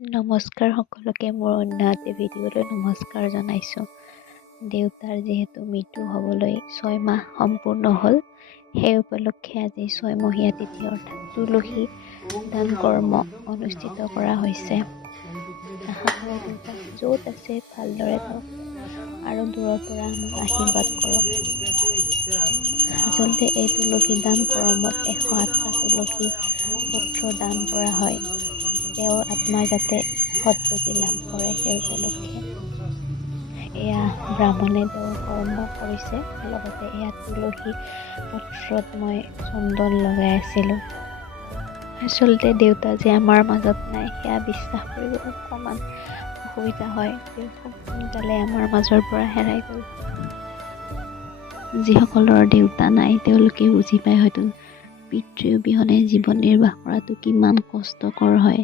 নমস্কাৰ সকলোকে মোৰ অন্য এটা ভিডিঅ'লৈ নমস্কাৰ জনাইছোঁ। দেউতাৰ যিহেতু মৃত্যু হ'বলৈ 6 মাহ সম্পূৰ্ণ হ'ল, সেই উপলক্ষে আজি 6মহীয়া তিথি অৰ্থাৎ তুলসী দান কৰ্ম অনুষ্ঠিত কৰা হৈছে। আশা কৰোঁ দেউতা য'ত আছে ভালদৰে থাকক আৰু দূৰৰ পৰা আমাক আশীৰ্বাদ কৰক। আচলতে এই তুলসী দান কৰ্মত 108টা তুলসী পত্ৰ দান কৰা হয়। তেওঁৰ আত্মাই যাতে সদ্গতি লাভ কৰে সেই উপলক্ষে এয়া ব্ৰাহ্মণে তেওঁৰ কৰ্ম কৰিছে। লগতে এয়া তুলসী পত্ৰত মই চন্দন লগাই আছিলোঁ। আচলতে দেউতা যে আমাৰ মাজত নাই সেয়া বিশ্বাস কৰিব অকণমান অসুবিধা হয়। তেওঁ খুব সোনকালে আমাৰ মাজৰ পৰা হেৰাই গ'ল। যিসকলৰ দেউতা নাই তেওঁলোকে বুজি পায় হয়তো পিতৃ অবিহনে জীৱন নিৰ্বাহ কৰাটো কিমান কষ্টকৰ হয়।